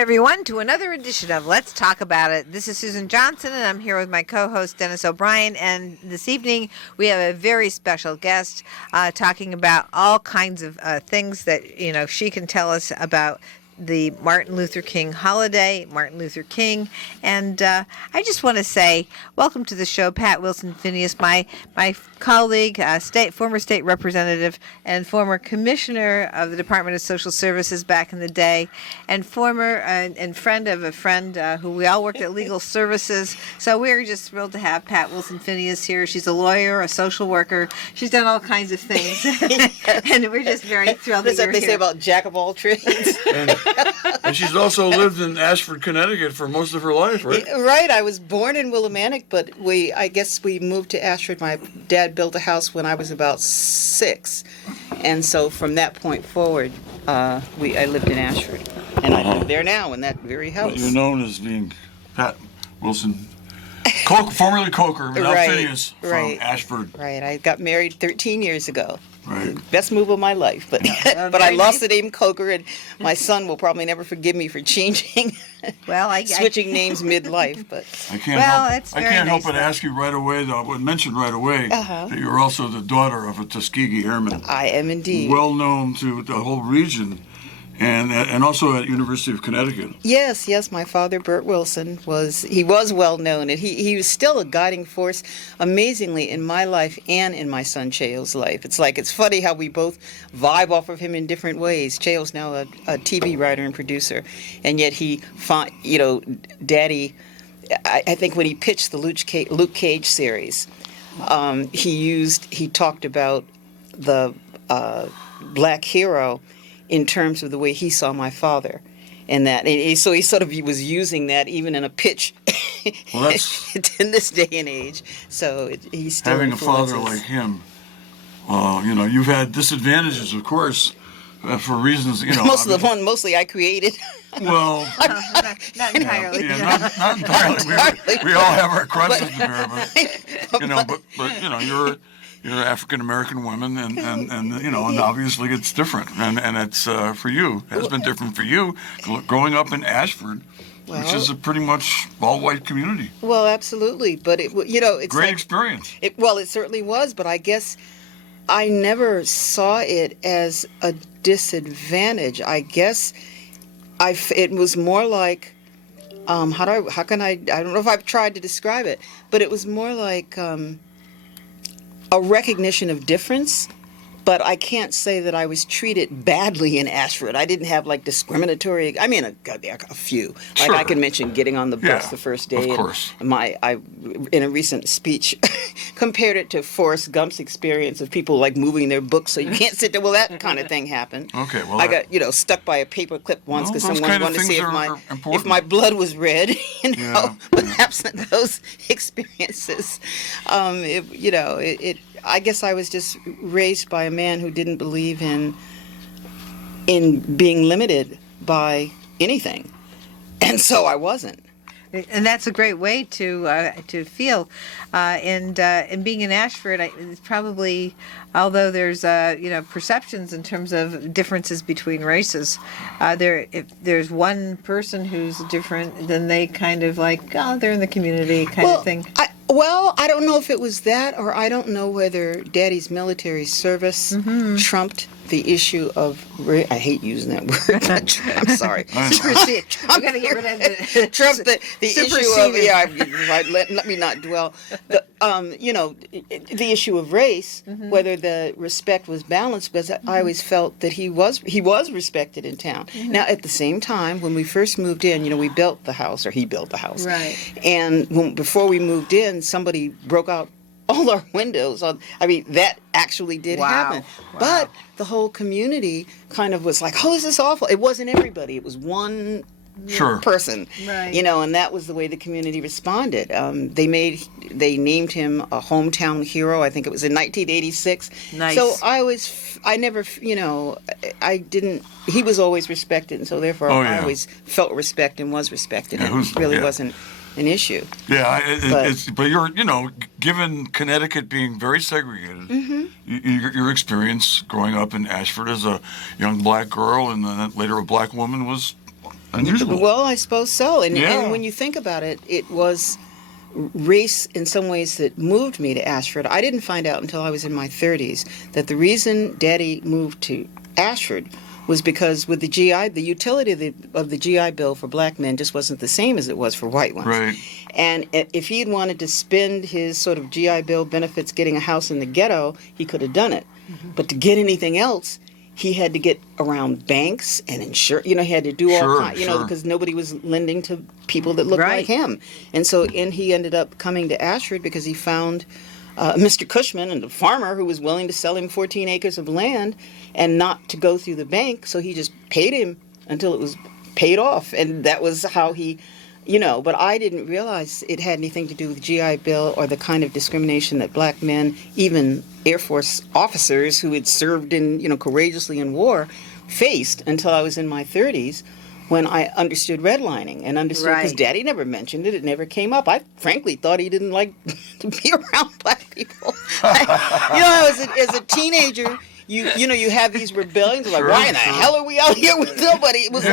everyone, to another edition of Let's Talk About It. This is Susan Johnson, and I'm here with my co-host, Dennis O'Brien. And this evening, we have a very special guest talking about all kinds of things that, she can tell us about the Martin Luther King holiday, Martin Luther King. And I just want to say, welcome to the show, Pat Wilson-Phineas, my colleague, former state representative, and former commissioner of the Department of Social Services back in the day, and former and friend of a friend who we all worked at Legal Services. So we're just thrilled to have Pat Wilson-Phineas here. She's a lawyer, a social worker. She's done all kinds of things. And we're just very thrilled that you're here. That's what they say about jack of all trades. And she's also lived in Ashford, Connecticut for most of her life, right? Right. I was born in Willimantic, but I guess we moved to Ashford. My dad built a house when I was about 6. And so from that point forward, I lived in Ashford. And I live there now in that very house. Well, you're known as being Pat Wilson, formerly Coker, but now Phineas from Ashford. Right. I got married 13 years ago. Right. Best move of my life, but but I lost the name Coker, and my son will probably never forgive me for changing, switching names midlife. But I can't help but ask you right away, though. I would mention right away that you're also the daughter of a Tuskegee Airman. I am indeed. Well known to the whole region. And also at University of Connecticut. Yes. My father, Bert Wilson, was well known, and he was still a guiding force, amazingly, in my life and in my son Cheo's life. It's funny how we both vibe off of him in different ways. Cheo's now a TV writer and producer, and yet Daddy. I think when he pitched the Luke Cage series, he talked about the black hero in terms of the way he saw my father, and so he sort of was using that even in a pitch in this day and age. So he's still having a father like him. You've had disadvantages, of course, for reasons mostly I created. Well, not entirely. Not entirely. We all have our crosses to bear, but you're an African American woman, and obviously it's different, and it's for you. It has been different for you growing up in Ashford, which is a pretty much all-white community. Well, absolutely, but it's great experience. It certainly was, but I guess I never saw it as a disadvantage. I guess it was more like I don't know if I've tried to describe it, but it was more like a recognition of difference, but I can't say that I was treated badly in Ashford. I didn't have discriminatory. I mean, a few. Sure. I can mention getting on the bus the first day. Of course. I in a recent speech compared it to Forrest Gump's experience of people moving their books so you can't sit there. Well, that kind of thing happened. Okay. Well, I got stuck by a paper clip once because someone wanted to see if my blood was red. But absent those experiences, I guess I was just raised by a man who didn't believe in being limited by anything, and so I wasn't. And that's a great way to feel. And being in Ashford, it's probably, although there's perceptions in terms of differences between races, if there's one person who's different, then they kind of they're in the community of thing. I don't know if it was that, or I don't know whether Daddy's military service trumped the issue of I hate using that word. I'm sorry. I'm going to get rid of it. Trump the issue of let me not dwell. The issue of race, whether the respect was balanced, because I always felt that he was respected in town. Now, at the same time, when we first moved in, we built the house, or he built the house, right? And before we moved in, somebody broke out all our windows. That actually did happen. Wow. But the whole community kind of was like, "Oh, this is awful." It wasn't everybody. It was one person, right? And that was the way the community responded. They named him a hometown hero. I think it was in 1986. Nice. So he was always respected, and so therefore I always felt respect and was respected. It really wasn't an issue. Yeah, but you're, given Connecticut being very segregated, your experience growing up in Ashford as a young black girl and then later a black woman was unusual. Well, I suppose so. And, Yeah. and when you think about it, it was race in some ways that moved me to Ashford. I didn't find out until I was in my 30s that the reason Daddy moved to Ashford was because with the GI, the utility of the GI Bill for black men just wasn't the same as it was for white ones. Right. And if he had wanted to spend his sort of GI Bill benefits getting a house in the ghetto, he could have done it. But to get anything else, he had to get around banks and insure. He had to do all Sure, kinds, sure. because nobody was lending to people that looked Right. like him. And so, he ended up coming to Ashford because he found Mr. Cushman, and the farmer who was willing to sell him 14 acres of land and not to go through the bank. So he just paid him until it was paid off. And that was how he, but I didn't realize it had anything to do with GI Bill or the kind of discrimination that black men, even Air Force officers who had served courageously in war, faced until I was in my 30s, when I understood redlining and understood, because Right. Daddy never mentioned it. It never came up. I frankly thought he didn't like to be around black people. As a teenager, you have these rebellions like, Sure, why in the sure. hell are we out here with nobody? It was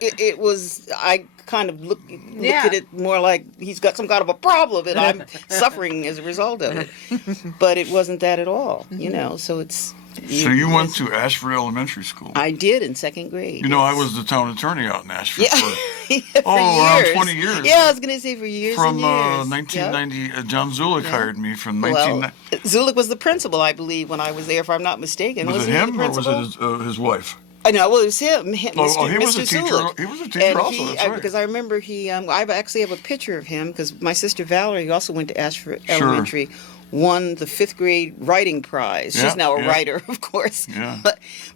it was I kind of looked Yeah. at it more like he's got some kind of a problem and I'm suffering as a result of it. But it wasn't that at all, so it's... So you went to Ashford Elementary School. I did in second grade. I yes. was the town attorney out in Ashford Yeah. for For around years. 20 years. Yeah, I was going to say for years From and years. Yep. 1990. John Zulick hired me from Well, 1990. Zulick was the principal, I believe, when I was there, if I'm not mistaken. Was it Wasn't he him the or was principal? it his wife? I know, well, it was him. Oh, he was Mr. a teacher. Zulick. He was a teacher also, that's right. Because I remember I actually have a picture of him, because my sister Valerie, who also went to Ashford Sure. Elementary, won the 5th grade writing prize. Yeah, She's now a yeah. writer, of course. Yeah.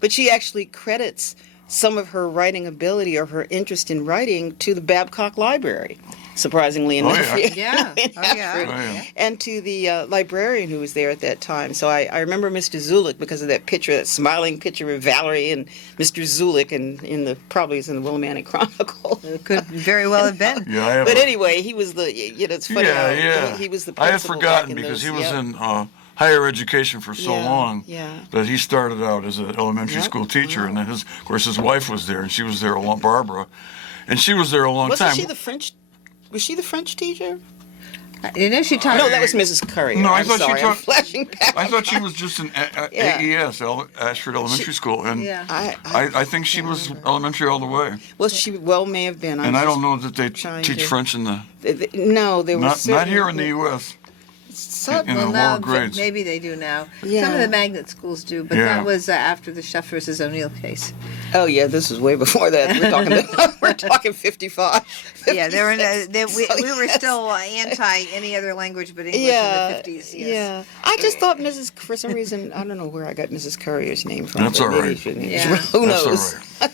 But she actually credits some of her writing ability or her interest in writing to the Babcock Library, surprisingly enough. Yeah. in Oh, yeah. Ashford. Oh, yeah. And to the librarian who was there at that time. So I remember Mr. Zulick because of that picture, that smiling picture of Valerie and Mr. Zulick, and probably is in the Willimantic Chronicle. It could very well have been. Yeah, I have But a- anyway, he was the. It's funny. how he was the. I had principal forgotten back in because those- he was yep. in higher education for so Yeah, long yeah. that he started out as an elementary Yep. school teacher, and then of course his wife was there, and she was there Barbara, and she was there a long Wasn't time. she the French? Was she the French teacher? She talked. No, that was Mrs. Curry. No, I I'm thought she sorry, I'm taught- flashing back. I thought she was just in Yeah. AES, Ashford Elementary School, and Yeah. I think she was elementary all the way. Well, she may have been. And I don't know that they trying teach to- French in the No, there was not here in the U.S. in the now lower grades. maybe they do now. Yeah. Some of the magnet schools do, but Yeah. that was after the Shuff versus O'Neill case. Oh yeah, this was way before that. We're talking 55. Yeah, they were. We So, were yes. still anti any other language but English Yeah, in the 50s. Yes. yeah. I just thought for some reason, I don't know where I got Mrs. Currier's name from. That's but all maybe right. she- Yeah. Who That's knows? all right.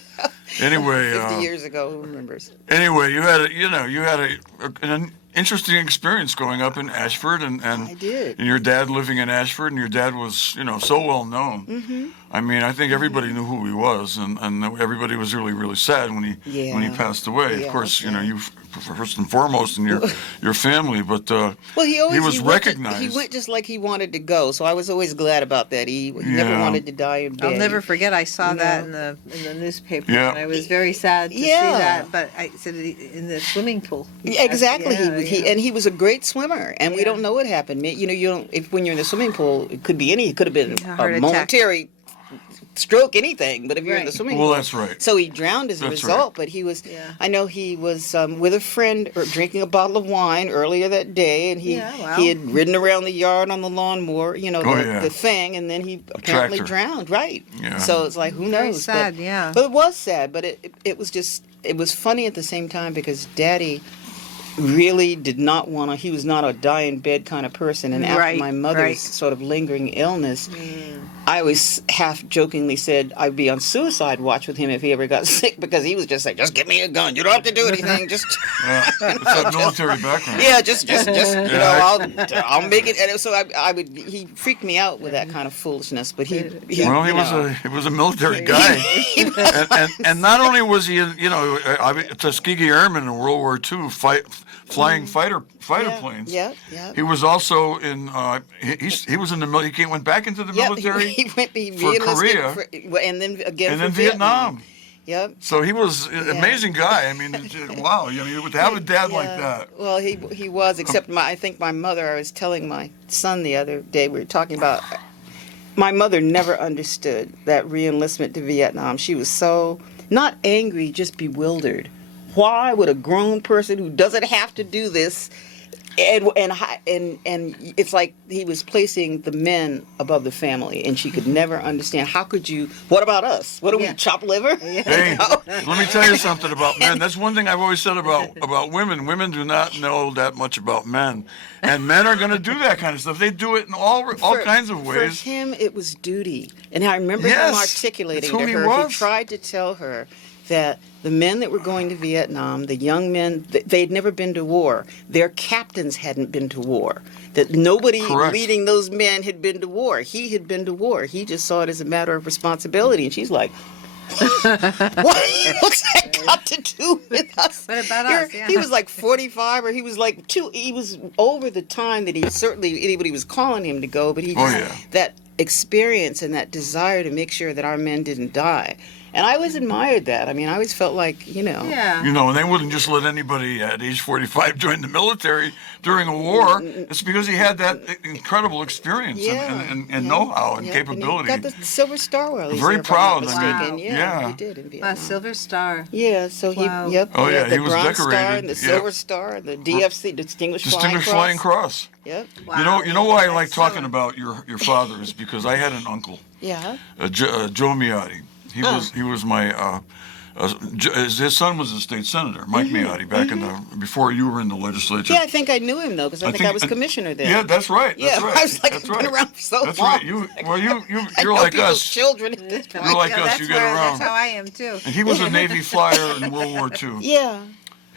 Anyway, 50 years ago, who remembers? anyway, you had an interesting experience growing up in Ashford, and I did. and your dad living in Ashford, and your dad was so well known. Mm-hmm. I mean, I think everybody knew who he was, and everybody was really sad when he passed away. Of Yeah, course, okay. you first and foremost in your family, but Well, he was was recognized. He went just like he wanted to go, so I was always glad about that. He never Yeah. wanted to die in bed. I'll never forget. I saw No. that in the newspaper, Yeah. and I was very sad to see Yeah. that. But I said in the swimming pool. Yeah, exactly. Yeah, He was a great swimmer, and we Yeah. don't know what happened. You don't. When you're in the swimming pool, it could be It could have been A heart a attack. momentary stroke, anything. But if you're in the Right. swimming Well, pool, that's right. So he drowned as a That's result. right. But he was. Yeah. I know he was with a friend drinking a bottle of wine earlier that day, and Yeah, wow. he had ridden around the yard on the lawnmower, yeah. the thing, and then he apparently tractor. drowned. Right. Yeah. So it's like, who Very knows? sad, but, yeah. But it was sad. But it was funny at the same time because Daddy really did not want to. He was not a die in bed kind of person. And after Right, my mother's right. sort of lingering illness, I always half jokingly said I'd be on suicide watch with him if he ever got sick, because he was just like, just give me a gun. You don't have to do anything. Just it's that military background. yeah, just I'll make it. And so he freaked me out with that kind of foolishness. But he Well, he you know. was a military guy, and not only was he, Tuskegee Airman in World War II, flying fighter Yeah, planes. yeah. He was also in. He was in the military. He went back into the Yep, military he for re-enlisted Korea, and then again and for then Vietnam. Yep. So he was an amazing guy. I mean, wow. You know, to have a dad like Yeah. that. Well, he was, except I think my mother, I was telling my son the other day, we were talking about, my mother never understood that re-enlistment to Vietnam. She was so, not angry, just bewildered. Why would a grown person who doesn't have to do this, and it's like he was placing the men above the family, and she could never understand. How could you? What about us? What do we chop liver? Hey, let me tell you something about men. That's one thing I've always said about women. Women do not know that much about men, and men are going to do that kind of stuff. They do it in all kinds of ways. For him, it was duty, and I remember him Yes, articulating that's who to he her. was. He tried to tell her that the men that were going to Vietnam, the young men, they'd never been to war. Their captains hadn't been to war. That nobody Correct. leading those men had been to war. He had been to war. He just saw it as a matter of responsibility. And she's like, what's that got to do with us? What about us? Yeah. He was like 45, or he was like he was over the time that anybody was calling him to go, but he Oh, just, yeah. that experience and that desire to make sure that our men didn't die. And I always admired that. I mean, I always felt like, Yeah. You know, and they wouldn't just let anybody at age 45 join the military during a war. It's because he had that incredible experience and know-how and capability. And he got the Silver Star while he was Very there, if I'm not proud, I mean, mistaken. yeah. He did in Wow, Vietnam. Silver Star. Yeah, so Wow. he, yep. Oh, yeah, the he was Bronze Star decorated, and the yep. Silver Star, the DFC, Distinguished Distinguished Flying Flying Cross. Yep. Wow. You know why I like That's talking so- about your father is because I had an uncle, Yeah. Joe Miotti. He was my his son was a state senator, Mike Miotti, back in the before you were in the legislature. Yeah, I think I knew him, though, because I think I was commissioner there. Yeah, that's right. Yeah, That's right. I was like, that's I've been right. around for so That's long. right. You're I know like people's us. children at this point. You're like Yeah, us. that's You get where- around. That's how I am too. And he was a Navy flyer in World War II. Yeah.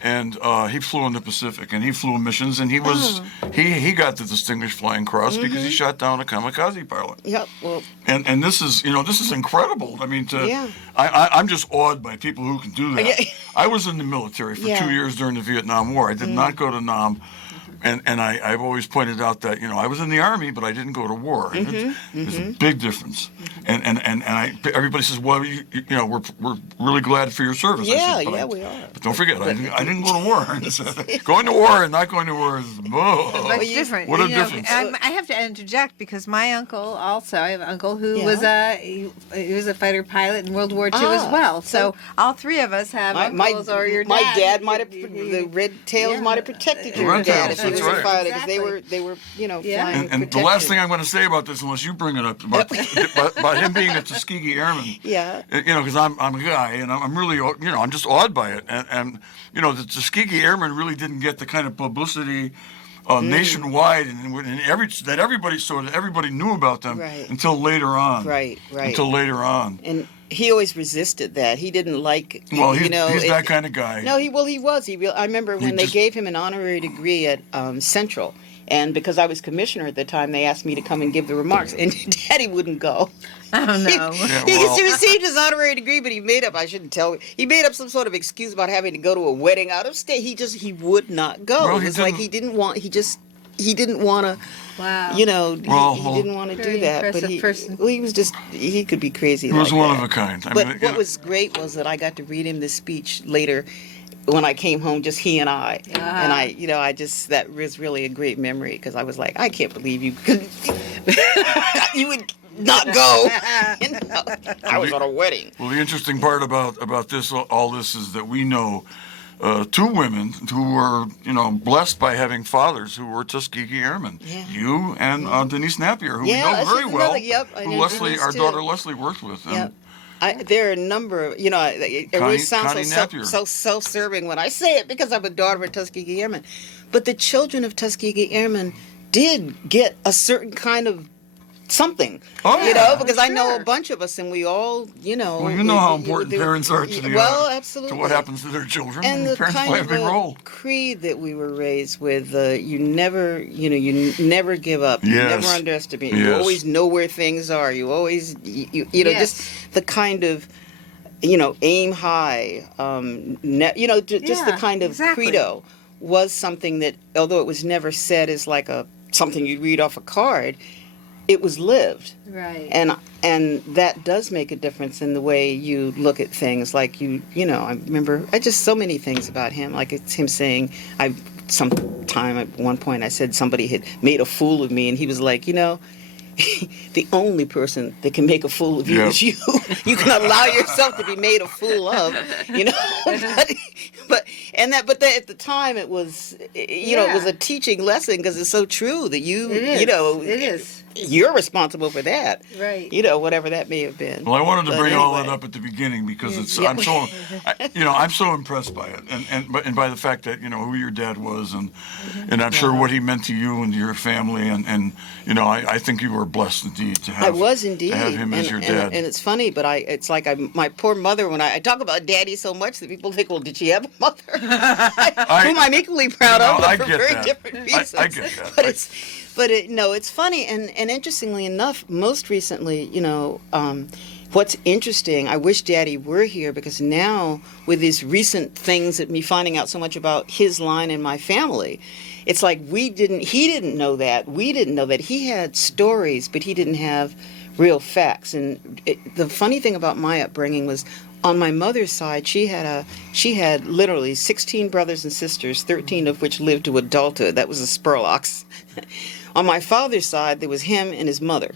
And he flew in the Pacific, and he flew missions, and he was he got the Distinguished Flying Cross because he shot down a kamikaze pilot. Yep. Well, And this is this is incredible. I mean, Yeah. I'm just awed by people who can do that. Yeah. I was in the military for Yeah. 2 years during the Vietnam War. I did not go to Nam. And I've always pointed out that I was in the Army, but I didn't go to war. And there's a big difference. And everybody says, well, we're really glad for your service. I Yeah, said, yeah, we are. But don't forget, I didn't go to war. Going to war and not going to war is Much different. What a You know, difference. I have to interject because my uncle also, I have an uncle who Yeah. was he was a fighter pilot in World War II as Ah, well. So so- all three of us have uncles or your dad. My dad might have, the red tails might have protected your Red dad tails, if he was that's a right. fighter, because Exactly. they were, Yeah. flying And the last thing I'm going to say about this, unless you bring it up, about him being a Tuskegee Airman. Yeah. Because I'm a guy, and I'm really, I'm just awed by it. And the Tuskegee Airmen really didn't get the kind of publicity nationwide that everybody knew about them Right. until later on. Right. Until later on. And he always resisted that. He didn't like, Well, he's it- that kind of guy. No, he was. I remember when they just- gave him an honorary degree at Central, and because I was commissioner at the time, they asked me to come and give the remarks, and Daddy wouldn't go. Oh no. Yeah, He well- received his honorary degree, but he made up. I shouldn't tell. He made up some sort of excuse about having to go to a wedding out of state. He would not go. Well, It he was like didn't- he didn't want to. Wow. Well, he didn't want to Very do that. But impressive person. he was just he could be crazy. He was like one that. of a kind. I But mean, what was great was that I got to read him this speech later when I came home, just he and I. And I just, that was really a great memory because I was like, I can't believe you could, you would not go. I was on a wedding. Well, the interesting part about all this is that we know two women who were, blessed by having fathers who were Tuskegee Airmen. Yeah. You and Denise Napier, who Yeah, we know that's very just well. another- yep, I who know Leslie, Denise, our too. daughter Leslie, worked with. And Yep. There are a number of, it really sounds Connie so Napier. self-serving when I say it because I'm a daughter of a Tuskegee Airman. But the children of Tuskegee Airmen did get a certain kind of something, Oh, yeah. because I know a Sure. bunch of us, and we all, Well, you know how important parents are to the absolutely. to what happens to their children. And the parents kind play a of big role. creed that we were raised with, you never give up. You Yes. never underestimate. You Yes. always know where things are. You always, Yes. just the kind of, aim high. Just the Yeah, kind of exactly. credo was something that, although it was never said as like something you'd read off a card, it was lived. Right. And that does make a difference in the way you look at things. Like I remember just so many things about him. Like it's him saying, sometime at one point I said somebody had made a fool of me, and he was like, the only person that can make a fool of you is you. You can allow yourself to be made a fool of, but at the time it was, it was a teaching lesson, because it's so true that it is. You're responsible for that, right? Whatever that may have been. Well, I wanted to bring all that up at the beginning because I'm so impressed by it, and by the fact that who your dad was, and I'm sure what he meant to you and your family, and I think you were blessed indeed to have. I was indeed to have him as your dad. And it's funny, but it's like my poor mother. When I talk about Daddy so much that people think, well, did she have a mother? Whom I'm equally proud of, but for very different reasons. I get that. But it's funny, and interestingly enough, most recently, what's interesting, I wish Daddy were here, because now with these recent things that me finding out so much about his line and my family, it's like he didn't know that. We didn't know that. He had stories, but he didn't have real facts. And the funny thing about my upbringing was, on my mother's side, she had literally 16 brothers and sisters, 13 of which lived to adulthood. That was the Spurlocks. On my father's side, there was him and his mother.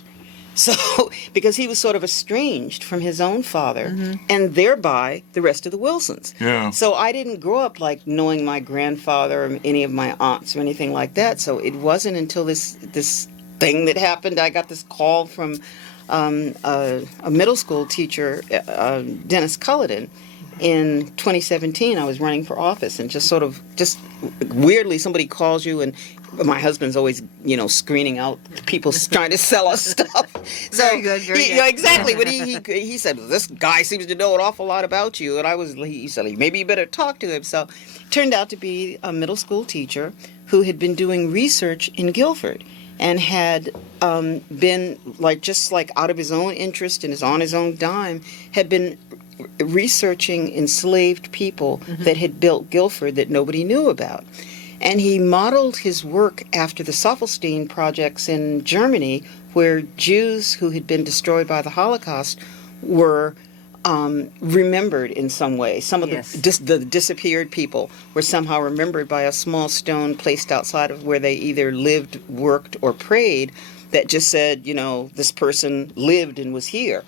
So, because he was sort of estranged from his own father, and thereby the rest of the Wilsons. Yeah. So I didn't grow up like knowing my grandfather or any of my aunts or anything like that. So it wasn't until this thing that happened, I got this call from a middle school teacher, Dennis Culloden. In 2017, I was running for office, and just weirdly, somebody calls you, and my husband's always, screening out people trying to sell us stuff. So, very good. Yeah, exactly. But he said, well, this guy seems to know an awful lot about you, and he said, maybe you better talk to him. So, it turned out to be a middle school teacher who had been doing research in Guilford, and had been just out of his own interest and on his own dime, had been researching enslaved people that had built Guilford that nobody knew about. And he modeled his work after the Soffelstein projects in Germany, where Jews who had been destroyed by the Holocaust were remembered in some way. Some of the disappeared people were somehow remembered by a small stone placed outside of where they either lived, worked, or prayed, that just said, this person lived and was here.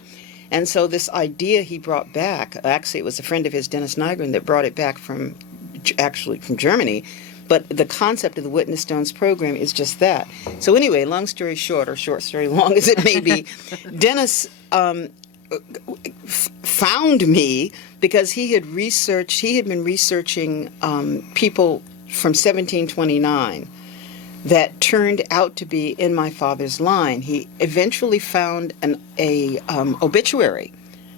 And so this idea he brought back, actually it was a friend of his, Dennis Nygren, that brought it back from Germany. But the concept of the Witness Stones program is just that. So anyway, long story short, or short story long as it may be, Dennis found me because he had been researching people from 1729 that turned out to be in my father's line. He eventually found an obituary.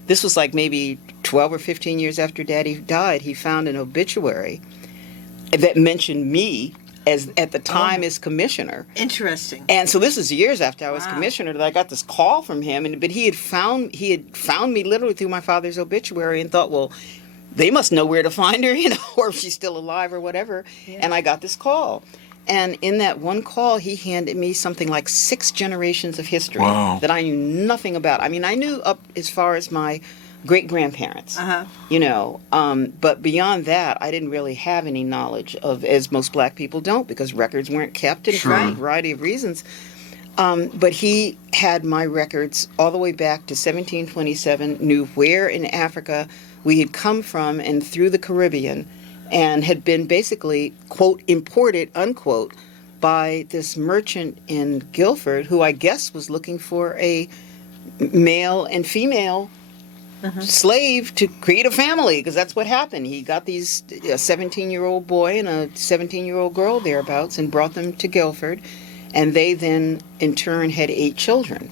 This was like maybe 12 or 15 years after Daddy died. He found an obituary that mentioned me as at the time as commissioner. Interesting. And so this is years after I was commissioner that I got this call from him. But he had found me literally through my father's obituary, and thought, well, they must know where to find her, or if she's still alive or whatever. Yeah. And I got this call. And in that one call, he handed me something like 6 generations of history that I knew nothing about. I mean, I knew up as far as my great-grandparents, but beyond that, I didn't really have any knowledge of, as most black people don't, because records weren't kept for a variety of reasons. But he had my records all the way back to 1727, knew where in Africa we had come from and through the Caribbean, and had been basically, quote, imported, unquote, by this merchant in Guilford, who I guess was looking for a male and female slave to create a family, because that's what happened. He got a 17-year-old boy and a 17-year-old girl thereabouts and brought them to Guilford, and they then, in turn, had 8 children.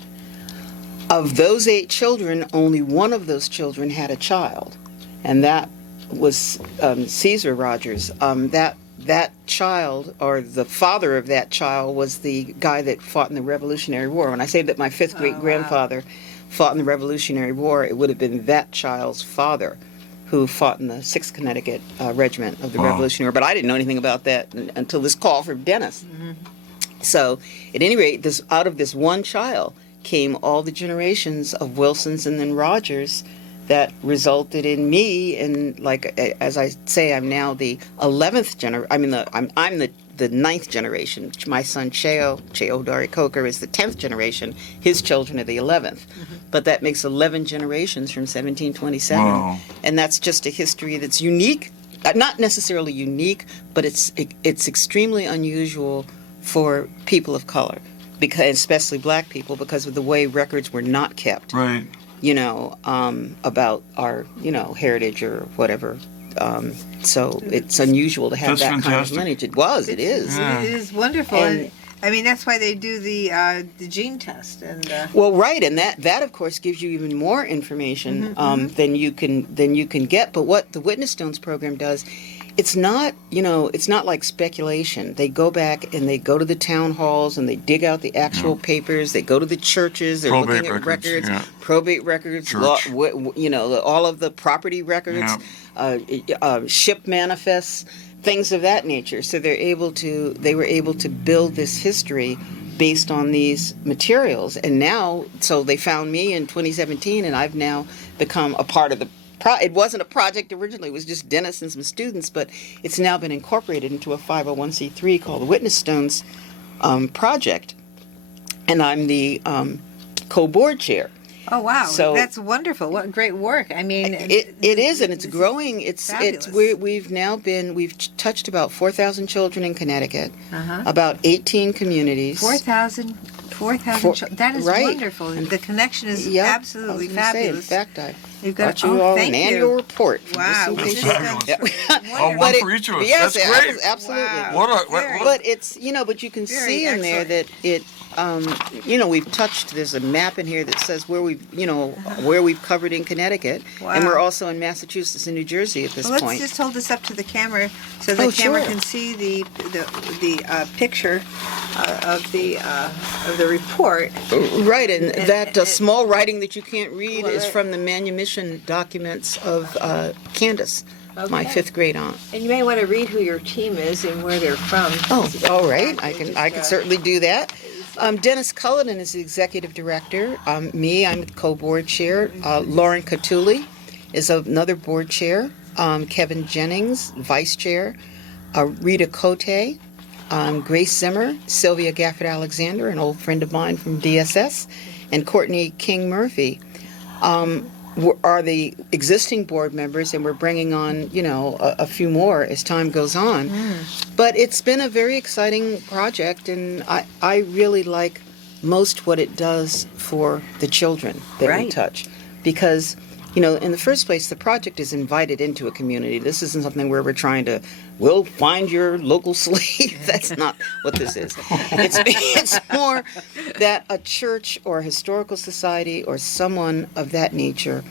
Of those 8 children, only one of those children had a child, and that was Caesar Rogers. That child, or the father of that child, was the guy that fought in the Revolutionary War. When I say that my 5th great-grandfather fought in the Revolutionary War, it would have been that child's father who fought in the 6th Connecticut Regiment of the Revolutionary War. But I didn't know anything about that until this call from Dennis. So, at any rate, this out of this one child came all the generations of Wilsons and then Rogers that resulted in me. And like as I say, I'm now the 11th generation. I mean, I'm the 9th generation. My son Cheo Dari Coker is the 10th generation. His children are the 11th. But that makes 11 generations from 1727, Wow. and that's just a history that's unique. Not necessarily unique, but it's extremely unusual for people of color, because especially black people, because of the way records were not kept. Right. About our heritage or whatever. So it's unusual to have That's that kind of fantastic. lineage. It is. Yeah. It is wonderful. And- And, I mean, that's why they do the gene test. And Well, right, and that of course gives you even more information than you can get. But what the Witness Stones program does, it's not like speculation. They go back and they go to the town halls and they dig out the actual papers. They go to the churches. They're Probate looking at records, yeah. probate records, Church. all of the property records, ship manifests, things of that nature. So they were able to build this history based on these materials. And now, so they found me in 2017, and I've now become a part of the. It wasn't a project originally; it was just Dennis and some students, but it's now been incorporated into a 501c3 called the Witness Stones Project, and I'm the co-board chair. oh wow, So- that's wonderful! What great work! I mean, It is, and it's growing. It's fabulous. we've touched about 4,000 children in Connecticut, about 18 communities. 4,000 that is right. wonderful. The connection is Yep, absolutely I was gonna say, fabulous. in fact, I You've got- brought you oh, all thank an you. annual report. Wow, just in this case is you- fantastic. Oh, one But for each of us. yes, That's great. Absolutely. Wow. What But it's but you can Very see in there that excellent. we've touched. There's a map in here that says where we've covered in Connecticut, and Wow. we're also in Massachusetts and New Jersey at this Well, let's point. just hold this up to the camera so the Oh, camera sure. can see the picture of the report. Right, and that small writing that you can't read Well, is that- from the manumission documents of Candace, my Okay. 5th grade aunt. And you may want to read who your team is and where they're from. Oh, all right. I Just, can certainly do that. Dennis Cullinan is the executive director. I'm the co-board chair. Lauren Catulli is another board chair. Kevin Jennings, vice chair. Rita Cote, Grace Zimmer, Sylvia Gafford-Alexander, an old friend of mine from DSS, and Courtney King Murphy. Are the existing board members, and we're bringing on, a few more as time goes on. But it's been a very exciting project, and I really like most what it does for the children that we Right. touch. Because, in the first place, the project is invited into a community. This isn't something where we're trying to, we'll find your local slave. That's not what this is. It's more that a church or a historical society or someone of that nature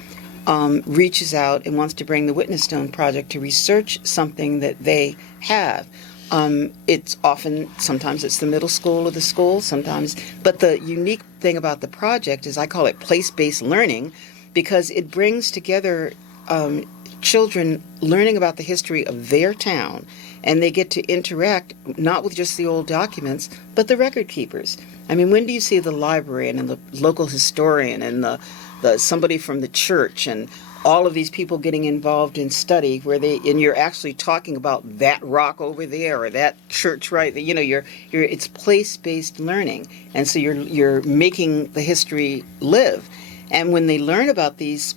reaches out and wants to bring the Witness Stone Project to research something that they have. Sometimes it's the middle school or the school, sometimes. But the unique thing about the project is I call it place-based learning, because it brings together children learning about the history of their town, and they get to interact not with just the old documents, but the record keepers. I mean, when do you see the librarian and the local historian and the somebody from the church and all of these people getting involved in study and you're actually talking about that rock over there or that church right there, it's place-based learning, and so you're making the history live. And when they learn about these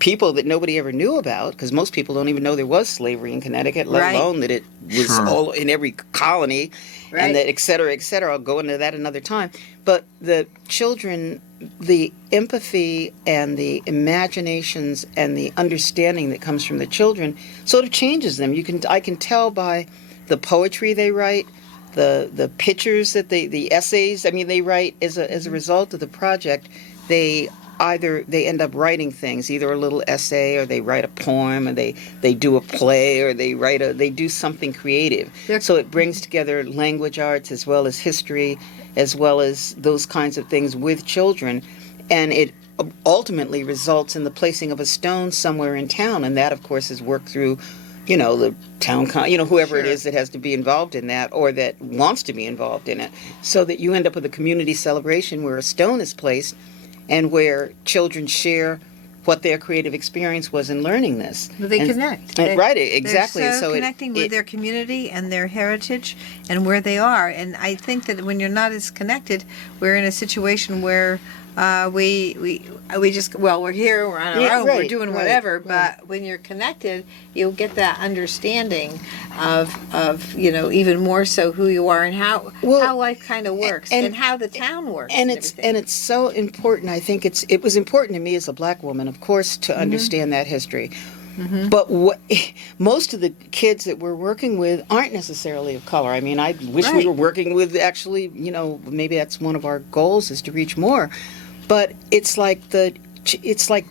people that nobody ever knew about, because most people don't even know there was slavery in Connecticut, let Right. alone that it was Sure. all in every colony, Right. and that et cetera, et cetera. I'll go into that another time. But the children, the empathy and the imaginations and the understanding that comes from the children sort of changes them. I can tell by the poetry they write, the pictures that the essays, they write as a result of the project. They end up writing things, either a little essay, or they write a poem, or they do a play, or they do something creative. So it brings together language arts as well as history, as well as those kinds of things with children, and it ultimately results in the placing of a stone somewhere in town, and that, of course, is worked through the town, whoever it Sure. is that has to be involved in that or that wants to be involved in it, so that you end up with a community celebration where a stone is placed and where children share what their creative experience was in learning this. But they And- connect. right, exactly. They're so it- connecting with it- their community and their heritage and where they are. And I think that when you're not as connected, we're in a situation where we just, well, we're here, we're on our Yeah, own, we're right, doing right, whatever. right. But when you're connected, you'll get that understanding of even more so who you are and how life kind of works and how the town works. and everything. it's so important. I think it was important to me as a black woman, of course, to Mm-hmm. understand that history. But most of the kids that we're working with aren't necessarily of color. I mean, I wish we Right. were working with actually, maybe that's one of our goals is to reach more. But it's like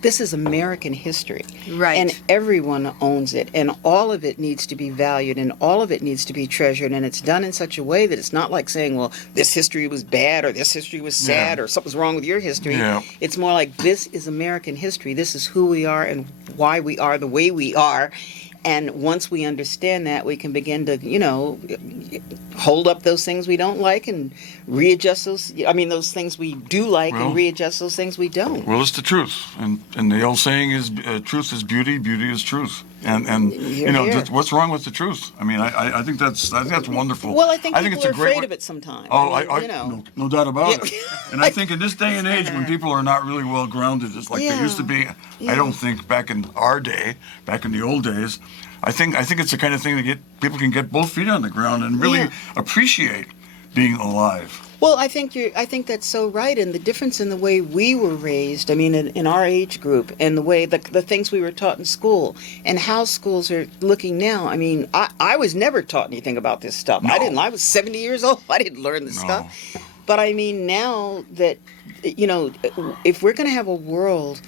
this is American history. Right. And everyone owns it, and all of it needs to be valued, and all of it needs to be treasured, and it's done in such a way that it's not like saying, well, this history was bad, or this history was sad, Yeah. or something's wrong with your history. Yeah. It's more like, this is American history. This is who we are and why we are the way we are. And once we understand that, we can begin to, hold up those things we don't like and readjust those things we do like Well- and readjust those things we don't. Well, it's the truth, and the old saying is, "Truth is beauty, beauty is truth." And Hear, hear. just what's wrong with the truth? I mean, I think that's wonderful. Well, I think people it's a are great afraid way- of it sometimes. Oh, I mean, no doubt about Yeah. it. And I think in this day and age, when people are not really well grounded, just like they Yeah. used to be, Yeah. I don't think back in our day, back in the old days, I think it's the kind of thing that people can get both feet on the ground and really Yeah. appreciate being alive. Well, I think that's so right, and the difference in the way we were raised. I mean, in our age group, and the way the things we were taught in school, and how schools are looking now. I mean, I was never taught anything about this stuff. No. I was 70 years old. I didn't learn this No. stuff. But I mean, now that if we're going to have a world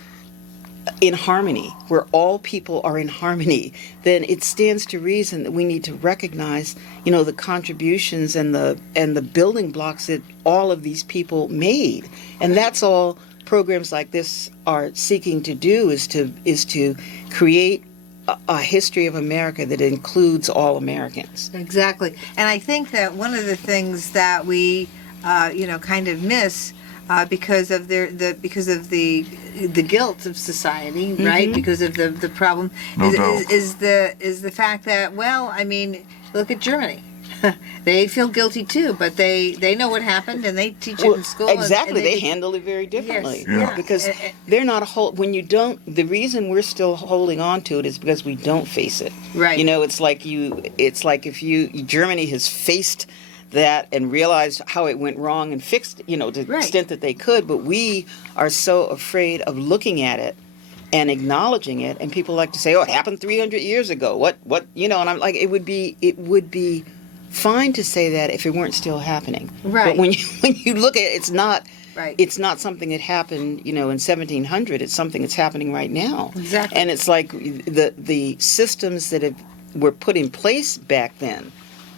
in harmony, where all people are in harmony, then it stands to reason that we need to recognize, the contributions and the building blocks that all of these people made, and that's all programs like this are seeking to do is to create a history of America that includes all Americans. Exactly. And I think that one of the things that we, kind of miss because of the guilt of society, right? Because of the problem No doubt. is the fact that, well, I mean, look at Germany. They feel guilty too, but they know what happened and they teach it in school. Exactly, and they handle it very differently. Yeah. Because they're not when you don't. The reason we're still holding on to it is because we don't face it. Right. It's like if Germany has faced that and realized how it went wrong and fixed, to the Right. extent that they could, but we are so afraid of looking at it and acknowledging it, and people like to say, "Oh, it happened 300 years ago." What, and I'm like, it would be fine to say that if it weren't still happening. Right. But when you look at it, it's not. Right. It's not something that happened, in 1700. It's something that's happening right now. Exactly. And it's like the systems that were put in place back then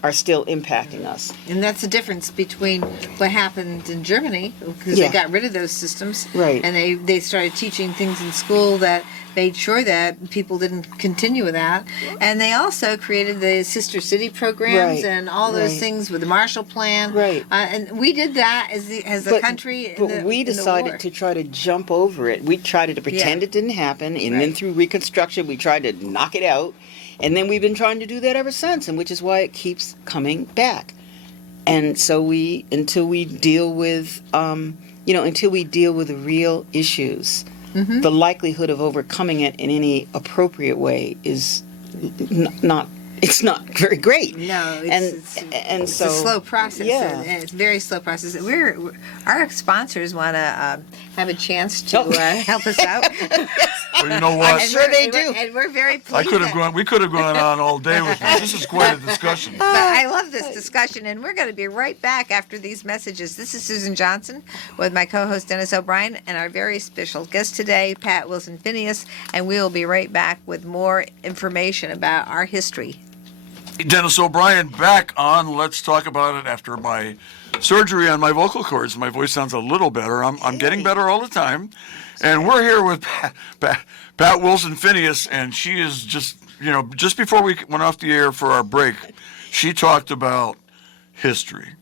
are still impacting us. And that's the difference between what happened in Germany, because Yeah. they got rid of those systems, Right. and they started teaching things in school that made sure that people didn't continue with that. And they also created the sister city programs Right, and all those right. things with the Marshall Plan. Right. And we did that as the country. But we decided to try to jump over it. We tried to pretend Yeah. it didn't happen, and then Right. through Reconstruction, we tried to knock it out. And then we've been trying to do that ever since, and which is why it keeps coming back. And so until we deal with the real issues, Mm-hmm. the likelihood of overcoming it in any appropriate way is not. It's not very great. No, and it's so a slow process. Yeah. And it's a very slow process. Our sponsors want to have a chance to Oh. help us out. Well, you know what? I'm sure they do. And we're very pleased. We could have gone on all day with this. This is quite a discussion. But I love this discussion, and we're going to be right back after these messages. This is Susan Johnson with my co-host Dennis O'Brien and our very special guest today, Pat Wilson Phineas, and we will be right back with more information about our history. Dennis O'Brien back on Let's Talk About It after my surgery on my vocal cords. My voice sounds a little better. I'm getting better all the time. And we're here with Pat Wilson Phineas, and she is just, just before we went off the air for our break, she talked about history.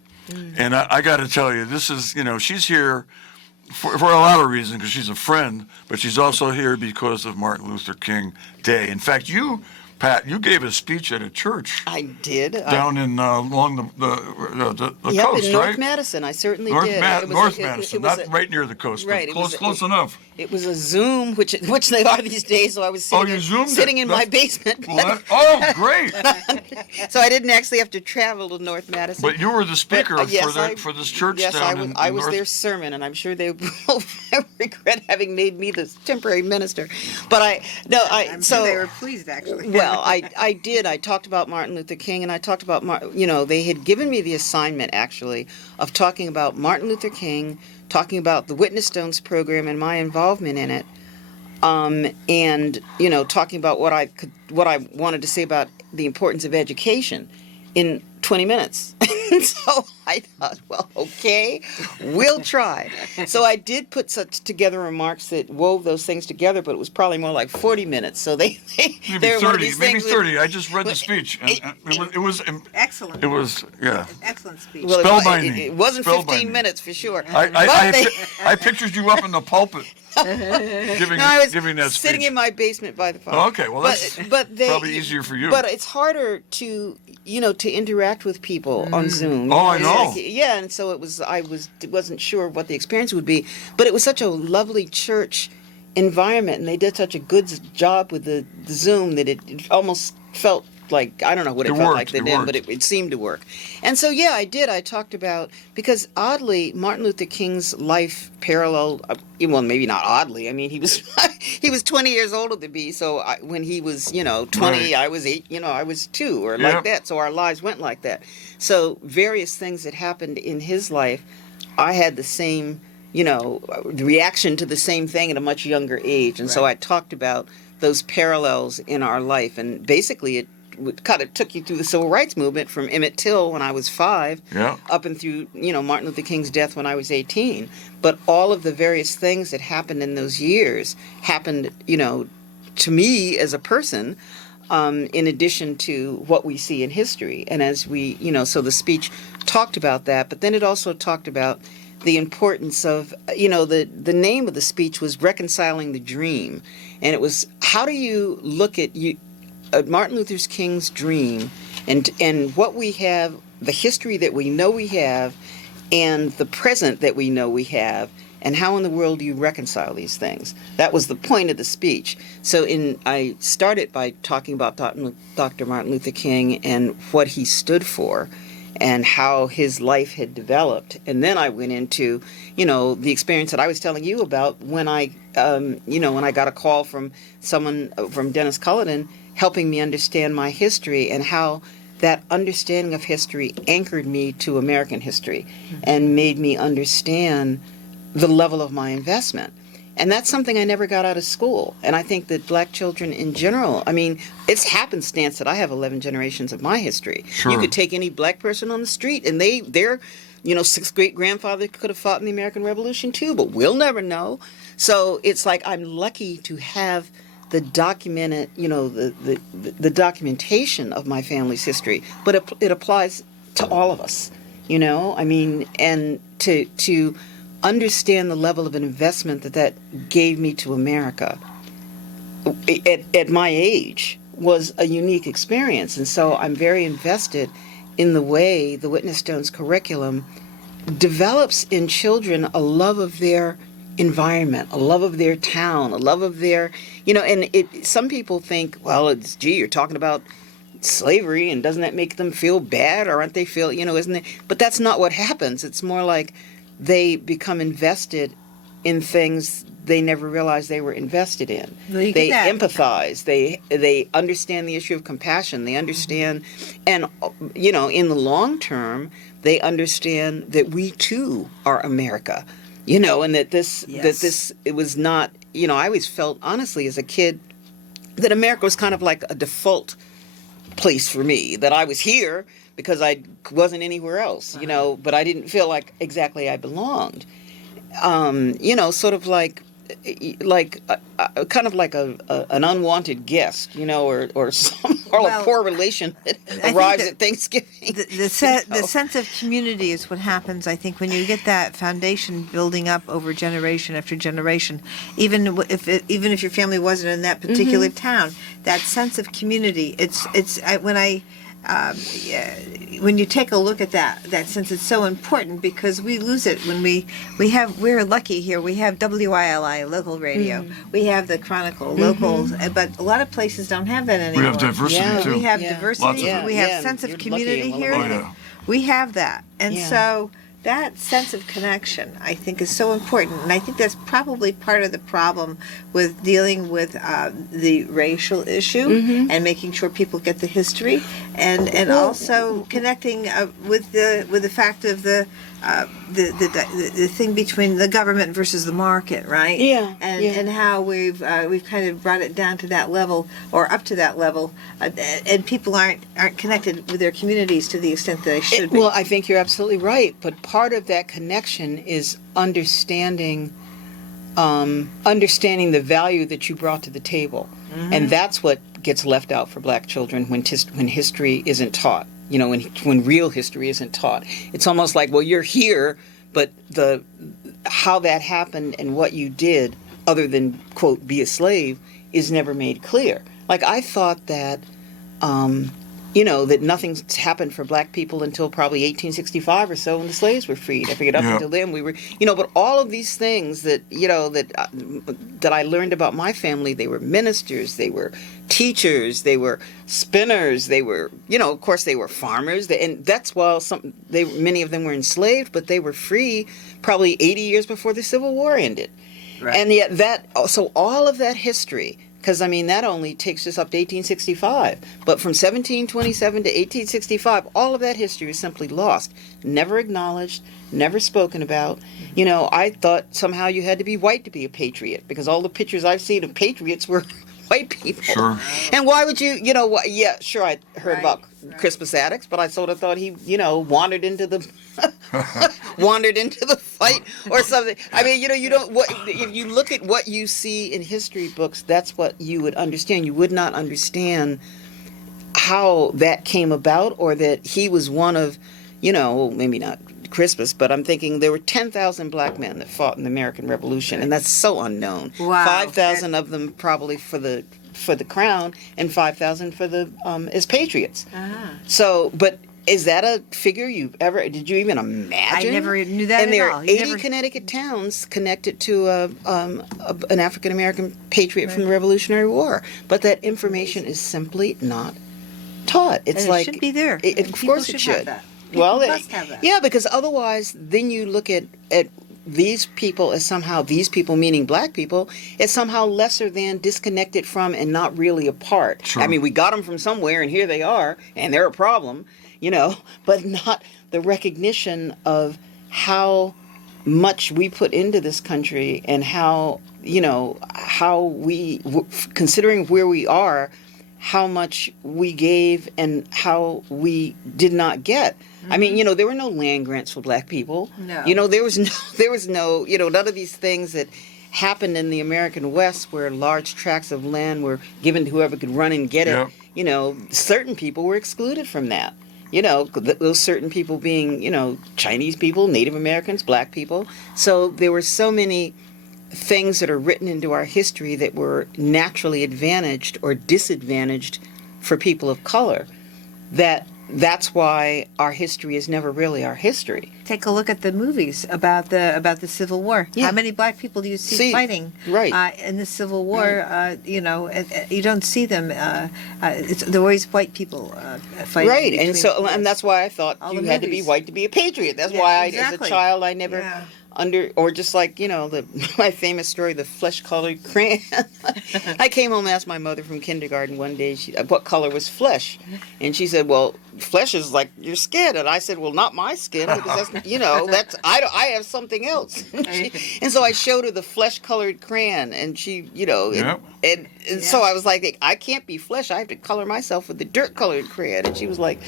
And I got to tell you, this is, she's here for a lot of reasons, because she's a friend, but she's also here because of Martin Luther King Day. In fact, Pat, you gave a speech at a church. I did. Down in along the Yep, coast, in right? North Madison, I certainly North, did. North Madison, not right near the coast, right, but close enough. It was a Zoom, which they are these days. So I was you Zoomed sitting it. in my basement. Great! So I didn't actually have to travel to North Madison. But you were the speaker Yes, for this church yes, down in I was North. their sermon, and I'm sure they will regret having made me the temporary minister. But I'm sure they were pleased, actually. Well, I did. I talked about Martin Luther King, and I talked about, they had given me the assignment, actually, of talking about Martin Luther King, talking about the Witness Stones program and my involvement in it, and, talking about what I wanted to say about the importance of education in 20 minutes. So I thought, well, okay, we'll try. So I did put together remarks that wove those things together, but it was probably more like 40 minutes. So they Maybe were 30. Maybe 30. I just read the speech. And it was Excellent. It was, yeah. Excellent speech. Well, Spellbinding. it wasn't 15 Spellbinding. minutes for sure. I pictured you up in the pulpit giving I was that speech. sitting in my basement by the phone. Oh, okay, well, that's probably easier for you. But it's harder to interact with people on Zoom. Oh, I know. Yeah, and so I wasn't sure what the experience would be, but it was such a lovely church environment, and they did such a good job with the Zoom that it almost felt like, I don't know what it felt like then, but it seemed to work. And so, yeah, I did. I talked about, because oddly, Martin Luther King's life paralleled, well, maybe not oddly. I mean, he was he was 20 years older than me. So when he was, 20, right. I was 8, I was 2 or like that. So our lives went like that. So various things that happened in his life, I had the same, reaction to the same thing at a much younger age. And so I talked about those parallels in our life. And basically it kind of took you through the civil rights movement from Emmett Till when I was 5 up and through, Martin Luther King's death when I was 18. But all of the various things that happened in those years happened, to me as a person, in addition to what we see in history. And as we, so the speech talked about that, but then it also talked about the importance of, the name of the speech was Reconciling the Dream. And it was, how do you look at Martin Luther King's dream and what we have, the history that we know we have, and the present that we know we have, and how in the world do you reconcile these things? That was the point of the speech. So I started by talking about Dr. Martin Luther King and what he stood for and how his life had developed. And then I went into, the experience that I was telling you about when I got a call from someone, from Dennis Culloden, helping me understand my history and how that understanding of history anchored me to American history and made me understand the level of my investment. And that's something I never got out of school. And I think that black children in general, I mean, it's happenstance that I have 11 generations of my history. Sure. You could take any black person on the street and their 6th great-grandfather could have fought in the American Revolution too, but we'll never know. So it's like I'm lucky to have the documented, the documentation of my family's history, but it applies to all of us, I mean, and to understand the level of investment that gave me to America at my age was a unique experience. And so I'm very invested in the way the Witness Stones curriculum develops in children a love of their environment, a love of their town, a love of their, and some people think, well, you're talking about slavery and doesn't that make them feel bad or aren't they isn't it? But that's not what happens. It's more like they become invested in things they never realized they were invested in. They empathize. They understand the issue of compassion. They understand, and in the long term, they understand that we too are America. And that it was not, I always felt, honestly, as a kid, that America was kind of like a default place for me, that I was here because I wasn't anywhere else, but I didn't feel like exactly I belonged. Sort of like like kind of like an unwanted guest, or a Well, poor relation that think arrives that at Thanksgiving. The sense of community is what happens, I think, when you get that foundation building up over generation after generation. Even if your family wasn't in that particular town, that sense of community. When you take a look at that sense, it's so important because we lose it when we're lucky here. We have WILI local radio. We have the Chronicle local, but a lot of places don't have that We anymore. have diversity Yeah. too. We have Yeah. diversity. Lots of it. We have Yeah, sense of you're lucky community in here. Oh, yeah. We have that, and Yeah. so that sense of connection, I think, is so important, and I think that's probably part of the problem with dealing with the racial issue and making sure people get the history, and also connecting with the fact of the thing between the government versus the market, right? Yeah, and yeah. and how we've kind of brought it down to that level or up to that level, and people aren't connected with their communities to the extent that they should be. Well, I think you're absolutely right, but part of that connection is understanding the value that you brought to the table, and that's what gets left out for Black children when history isn't taught. When real history isn't taught, it's almost like, well, you're here, but how that happened and what you did, other than quote be a slave, is never made clear. Like I thought that. That nothing's happened for Black people until probably 1865 or so when the slaves were freed. I figured up Yeah. until then we were, but all of these things that I learned about my family, they were ministers, they were teachers, they were spinners, they were, of course they were farmers, and that's why many of them were enslaved, but they were free probably 80 years before the Civil War ended. Right. And yet so all of that history, because, that only takes us up to 1865. But from 1727 to 1865, all of that history is simply lost, never acknowledged, never spoken about. I thought somehow you had to be white to be a patriot, because all the pictures I've seen of patriots were white people. Sure. And why would you, yeah, sure, I heard about Crispus Attucks, but I sort of thought he, wandered into the fight or something. You don't. If you look at what you see in history books, that's what you would understand. You would not understand how that came about, or that he was one of, maybe not Crispus, but I'm thinking there were 10,000 Black men that fought in the American Revolution, and that's so unknown. Wow. 5,000 of them probably for the crown, and 5,000 for the as patriots. So, but is that a figure did you even imagine? I never knew that and at there all. are You 80 never- Connecticut towns connected to an African American patriot from the Revolutionary War, but that information is simply not taught. It's And like it should be there. Of And people course it should have should. that. Well, People must have that. yeah, because otherwise, then you look at these people as somehow, these people meaning Black people, as somehow lesser than, disconnected from, and not really a part. Sure. We got them from somewhere, and here they are, and they're a problem, but not the recognition of how much we put into this country, and how we, considering where we are, how much we gave and how we did not get. There were no land grants for Black people. No. There was no, none of these things that happened in the American West, where large tracts of land were given to whoever could run and get it. Yep. Certain people were excluded from that. Those certain people being, Chinese people, Native Americans, Black people. So there were so many things that are written into our history that were naturally advantaged or disadvantaged for people of color, that's why our history is never really our history. Take a look at the movies about the Civil War. Yeah. How many Black people do you see fighting in the Civil War? You don't see them. They're always white people fighting. Right, and between- and that's why I thought All you the had to be movies. white to be a patriot. That's Yeah, why as exactly. a child I never Yeah. or just like, my famous story, the flesh-colored crayon. I came home and asked my mother from kindergarten one day, what color was flesh? And she said, well, flesh is like your skin. And I said, well, not my skin, because that's, I have something else. And so I showed her the flesh-colored crayon, and she, Yep. and so I was like, I can't be flesh. I have to color myself with the dirt-colored crayon. And she was like,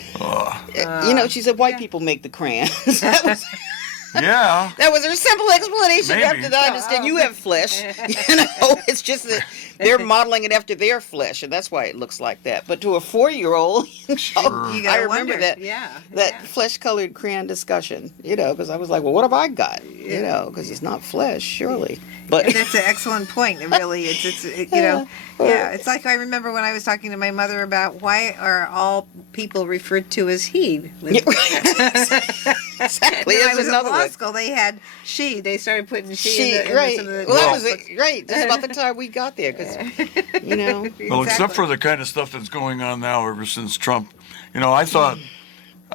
she said, white people make the crayons. That was Yeah. That was her simple explanation. Maybe. After that, I understand you have flesh. It's just that they're modeling it after their flesh, and that's why it looks like that. But to a 4-year-old, Sure. You I gotta remember wonder. that Yeah. flesh-colored crayon discussion. Because I was like, well, what have I got? Because it's not flesh, surely. But And that's an excellent point. It really, it's like I remember when I was talking to my mother about why are all people referred to as he. exactly, When I it's was in another law one. school, they had she. They started putting she, in Right. some of the Well, that Well- was it. Right. Just about the time we got there, because Well, except for the kind of stuff that's going on now ever since Trump.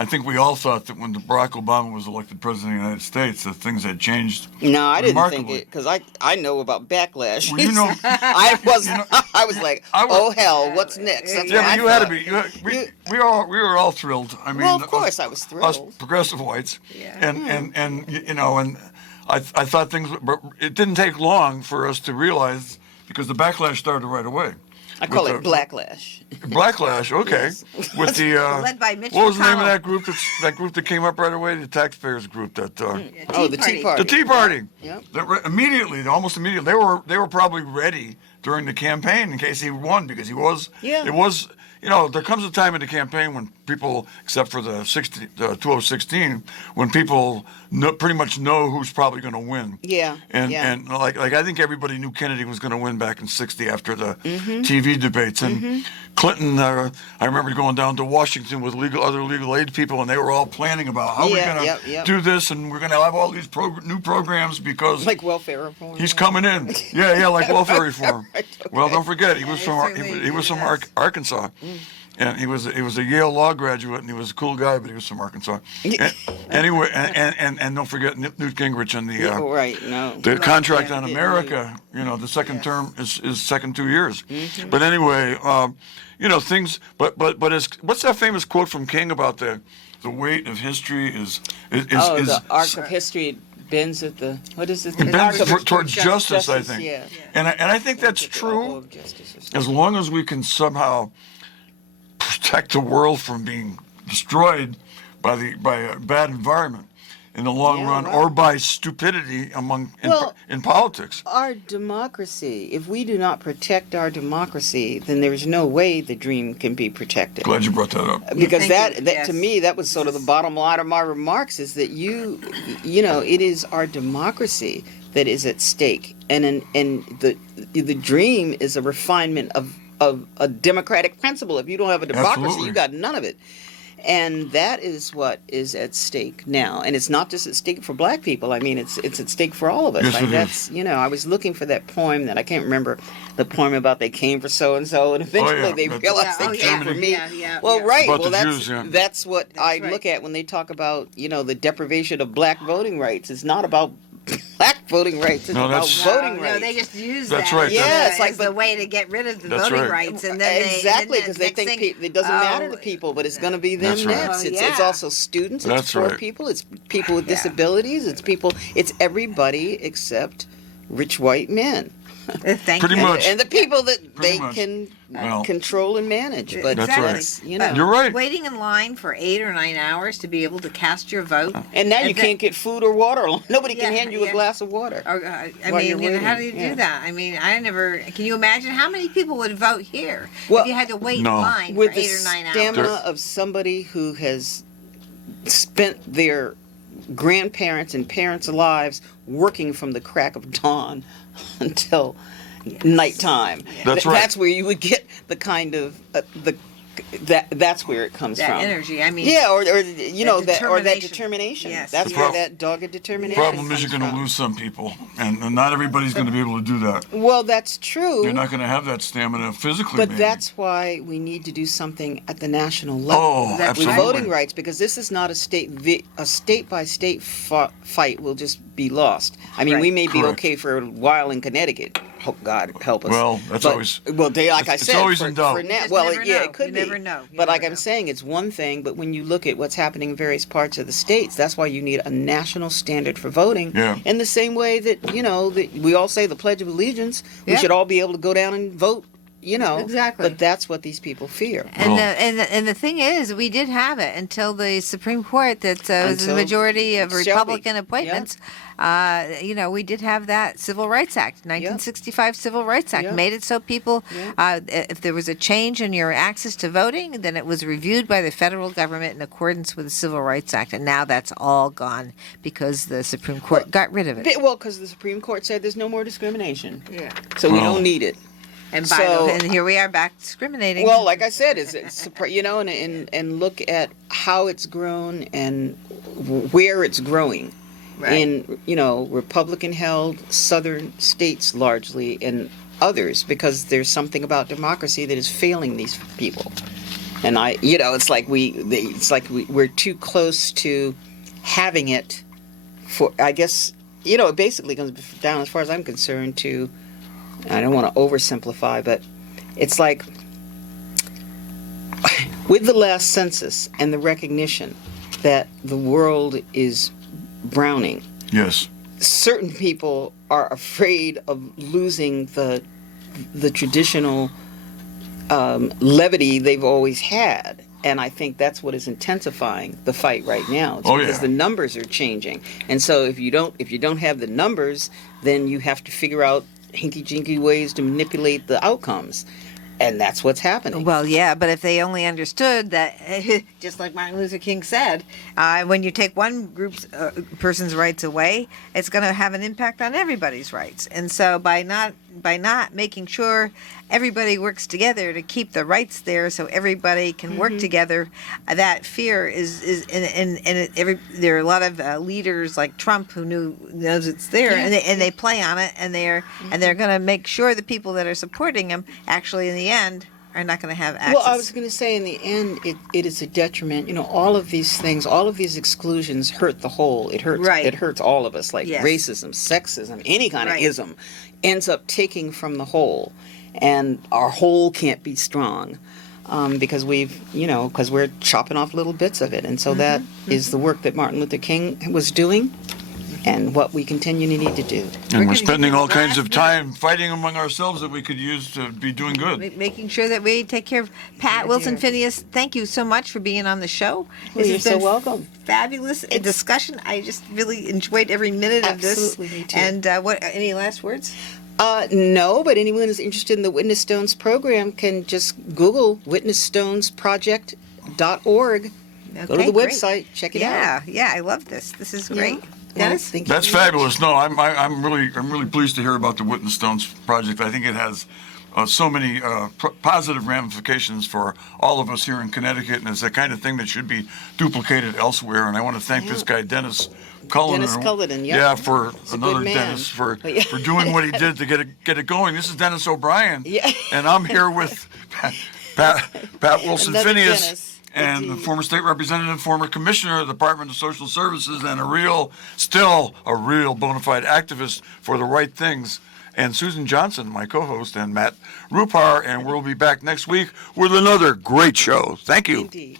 I think we all thought that when Barack Obama was elected president of the United States, that things had changed. No, I didn't think remarkably. it, because I know about backlash. Well, you know- I was like, I was- oh hell, what's next? That's Yeah, what but I you had to thought. be. We were all thrilled. I mean, Well, of course I was Us thrilled. progressive whites, Yeah. and I thought things. But it didn't take long for us to realize because the backlash started right away. I call With it the- blacklash. Backlash, okay. Yes. With the Led by Mitch what was the name of McConnell. that group? That group that came up right away, the taxpayers group. That Oh, the Tea Party. the Tea Party. Yep. Almost immediately, they were probably ready during the campaign in case he won because he was. Yeah. It was. There comes a time in the campaign when people, except for the 2016, when people pretty much know who's probably going to win. Yeah, And yeah. and like I think everybody knew Kennedy was going to win back in '60 after the Mm-hmm. TV debates. And Clinton, I remember going down to Washington with other legal aid people, and they were all planning about how we're Yeah, going to yep. do this, and we're going to have all these new programs because Like welfare reform. he's coming in. Yeah, like welfare reform. Right, Well, don't forget he was from certainly he was from yes. Arkansas. And he was a Yale law graduate, and he was a cool guy, but he was from Arkansas. Anyway, and don't forget Newt Gingrich and the Right, no. the contract Yeah, on didn't America. The second term is second 2 years. Mm-hmm. But anyway, things. But what's that famous quote from King about the weight of history is the arc of history bends at the, what is it? it bends Arc of- towards justice, I think. Yeah. And I think that's At the elbow true. of justice or something. As long as we can somehow protect the world from being destroyed by a bad environment in the long Yeah, run, right. or by stupidity Well- in politics. Our democracy, if we do not protect our democracy, then there's no way the dream can be protected. Glad you brought that up. Because Thank you. that Yes. to me, that was sort of the bottom line of my remarks, is that it is our democracy that is at stake, and the dream is a refinement of a democratic principle. If you don't have a democracy, Absolutely. you got none of it. And that is what is at stake now. And it's not just at stake for black people. I mean, it's at stake for all of us. Yes, Like it is. that's, I was looking for that poem that I can't remember, the poem about they came for so and so, and eventually yeah, they that's- realized Yeah, they oh, came yeah. for me. Yeah, Well, yeah. right. About Well, the that's Jews, yeah. that's what I right. look at when they talk about the deprivation of black voting rights. It's not about black voting rights. It's No, about that's- voting No, rights. they just use That's that right, as, Yeah, a, it's like, as the but- way to get rid of the That's voting right. rights, and then Exactly, because they next think thing- it doesn't matter to oh, people, but it's going to be them That's right. next. Oh, It's yeah. also students, it's That's poor right. people, it's people with Yeah. disabilities, it's everybody except rich white men. Thank Pretty you. much. And the people that Pretty they much. can Well- control and manage. But That's Exactly. right. that's, You're right. Waiting in line for 8 or 9 hours to be able to cast your vote. And now you And that- can't get food or water. Nobody can Yeah, hand you a yeah. glass of water. Or, I While mean, you're how do you waiting, do yeah. that? I mean, I never. Can you imagine how many people would vote here Well, if you had to wait No. in line With for the 8 or 9 hours? stamina of somebody who has spent their grandparents and parents' lives working from the crack of dawn until nighttime. That's right. That's where you would get the kind of that's where it comes That from. energy. I mean, Yeah, or that determination. determination. Yes. That's The where prob- that dogged The determination. problem is you're comes going to from. lose some people, and not everybody's going to be able to do that. Well, that's true. You're not going to have that stamina physically. But maybe. that's why we need to do something at the national level. Oh, That's With absolutely. voting rights, because this is not a state by state fight will just be lost. I mean, Right. we may be Correct. okay for a while in Connecticut. Hope God help us. Well, that's But- always- well. They like I it's said, always for, in doubt. for You now. just Well, never yeah, know. it could You be. never know. You But never like I'm know. saying, it's one thing. But when you look at what's happening in various parts of the states, that's why you need a national standard for voting. Yeah. In the same way that that we all say the Pledge of Allegiance, we Yeah. should all be able to go down and vote Exactly. But that's what these people fear. And Well- the thing is, we did have it until the Supreme Court that was the Until majority of Shelby. Republican appointments. We did have that Civil Rights Act, 1965 Civil Rights Act, Yep. made it so people, if there was a change in your access to voting, then it was reviewed by the federal government in accordance with the Civil Rights Act, and now that's all gone because the Supreme Court got rid of it. Well, because the Supreme Court said there's no more discrimination, Yeah. so we Well- don't need it. And So- here we are back discriminating. Well, like I said, and look at how it's grown and where it's growing. Right. In Republican-held southern states largely, and others, because there's something about democracy that is failing these people. And it's like we're too close to having it. For I guess it basically comes down, as far as I'm concerned, to, I don't want to oversimplify, but it's like with the last census and the recognition that the world is browning, Yes. certain people are afraid of losing the traditional levity they've always had. And I think that's what is intensifying the fight right now. It's Oh, because yeah. the numbers are changing. And so if you don't have the numbers, then you have to figure out hinky-jinky ways to manipulate the outcomes. And that's what's happening. Well, yeah, but if they only understood that, just like Martin Luther King said, when you take one person's rights away, it's going to have an impact on everybody's rights. And so by not making sure everybody works together to keep the rights there, so everybody can work together, that fear is there are a lot of leaders like Trump who knows it's there, and they play on it, and they're going to make sure the people that are supporting him actually in the end are not going to have access. Well, I was going to say, in the end, it is a detriment. All of these things, all of these exclusions hurt the whole. It hurts. Right. It hurts all of us. Like Yes. racism, sexism, any kind Right. of ism, ends up taking from the whole, and our whole can't be strong, because because we're chopping off little bits of it, and so that is the work that Martin Luther King was doing, and what we continue to need to do. And we're gonna spending use all the kinds last of time fighting among ourselves that we could use to be doing good. Making sure that we take care of Pat Wilson Phineas. Thank you so much for being on the show. Well, you're has so been welcome. Fabulous discussion. I just really enjoyed every minute of this. Absolutely, me too. And any last words? No, but anyone who's interested in the Witness Stones program can just Google witnessstonesproject.org. Go to Okay, the great. website, check it out. Yeah, I love this. This is great. Well, Dennis? thank you That's very much. fabulous. No, I'm really pleased to hear about the Witness Stones project. I think it has so many positive ramifications for all of us here in Connecticut, and it's the kind of thing that should be duplicated elsewhere. And I want to thank this guy, Dennis Cullinan. Dennis Cullinan, Yeah, for He's a another good man. Dennis for Yeah. for doing what he did to get it going. This is Dennis O'Brien, Yeah. and I'm here with Pat Wilson Another Phineas. Dennis. And the Indeed. former state representative, former commissioner of the Department of Social Services, and still a real bona fide activist for the right things. And Susan Johnson, my co-host, and Matt Rupar, and we'll be back next week with another great show. Thank you. Indeed.